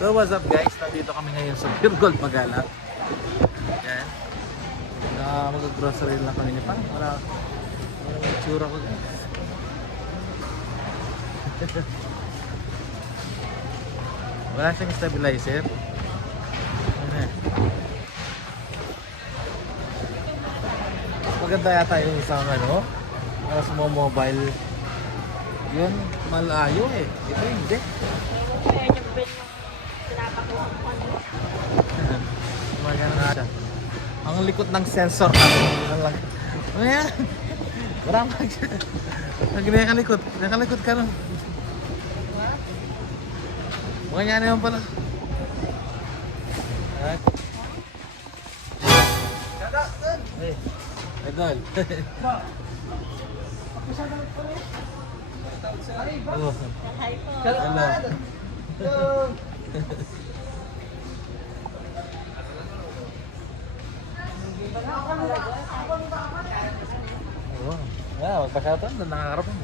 So what's up guys, nandito kami ngayon sa Pure Gold Magalang. Yan. Mag-grocery lang kami niya. Parang wala may tsura ko guys. Wala siyang stabilizer. Maganda yata yung isang ano, sa mga mobile. Yun, malayo eh. Ito hindi. Kaya niya ba yung pinapakuha ko ano? Maganda siya. Ang likot ng sensor namin. Ayan. Maramag siya. Nakalikot. Nakalikot ka no. Mga niya naman pala. Hey, idol. Hello. Hi po. Hello. Oh, yeah, magpasyaton doon nakakarap mo.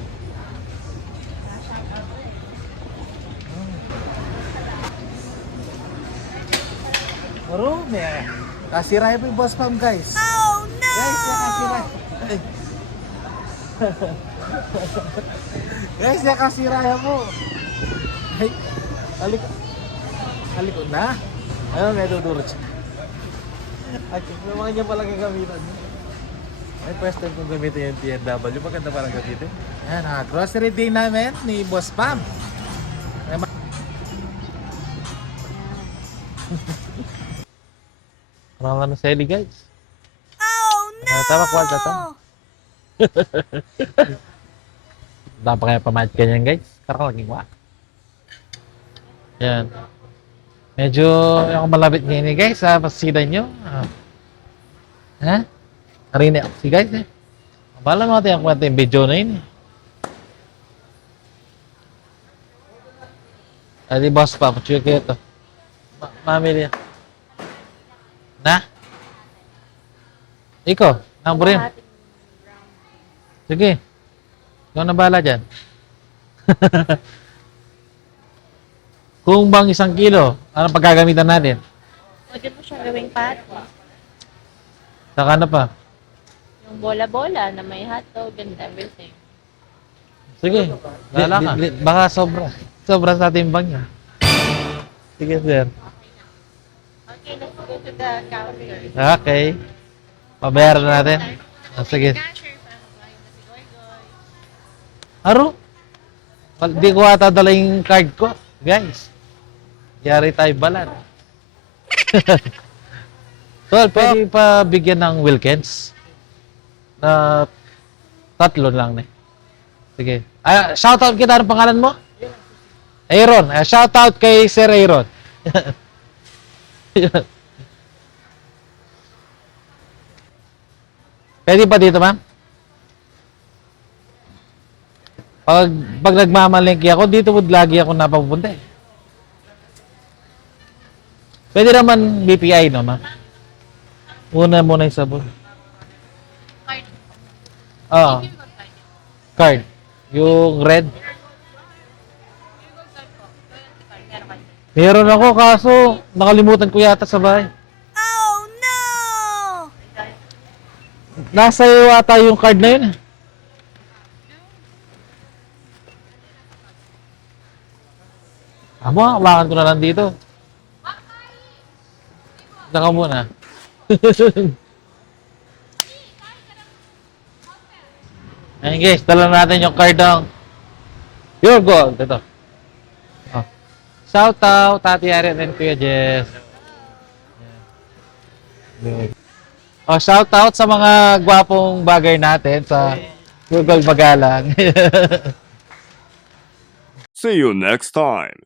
Marumi ah. Kasira yung boss pam guys. Oh no! Guys, yan kasira. Guys, yan kasira yan po. Ay, alikot na. Ayun, may dudulot siya. At yung mga niya pala gagamitan. Ay, first time kong gamitin yung TNW. Maganda parang gamitin. Ayan ha, grocery day namin ni Boss Pam. Parang lang na seli guys. Oh no! Tama kwarta to. Dapat kaya pamahit ganyan guys. Karang laging wak. Yan. Medyo ako malapit ngayon eh guys sa pasidan nyo. Ha? Narinig ako si guys eh. Bala mo natin ang kwenta yung video na yun eh. Ay di boss pa, check ito. Mamili yan. Na? Ikaw, namburin. Sige. Ikaw na bahala dyan. Kung bang 1 kilo, anong paggagamitan natin? Pwede mo siya gawing patty. Saka na pa? Yung bola-bola na may hotdog and everything. Sige. Lala ka. Baka sobra. Sobra sa timbang niya. Sige, sir. Okay, let's go to the counter. Okay. Pabayaran na natin. Sige. Aro? Di ko ata dala yung card ko. Guys. Yari tayo balan. Tol, pwede pa bigyan ng Wilkins? Na 3 lang eh. Sige. Shoutout kita. Anong pangalan mo? Aaron. Shoutout kay Sir Aaron. Pwede pa dito, ma'am? Pag nagmamalengke ako, dito lagi ako napapunta eh. Pwede naman BPI, no, ma'am? Muna yung sabon. Card. Oo. Card. Yung red. Meron ako, kaso nakalimutan ko yata sa bahay. Oh, no! Nasa iyo ata yung card na yun. Amo, hawakan ko na lang dito. Saka muna. Ayan guys, dala natin yung card ng Pure Gold. Ito. Oh. Shout out, Tati Arian and Kuya Jess. Good. Oh, shout out sa mga gwapong bagay natin sa Pure Gold Magalang. See you next time.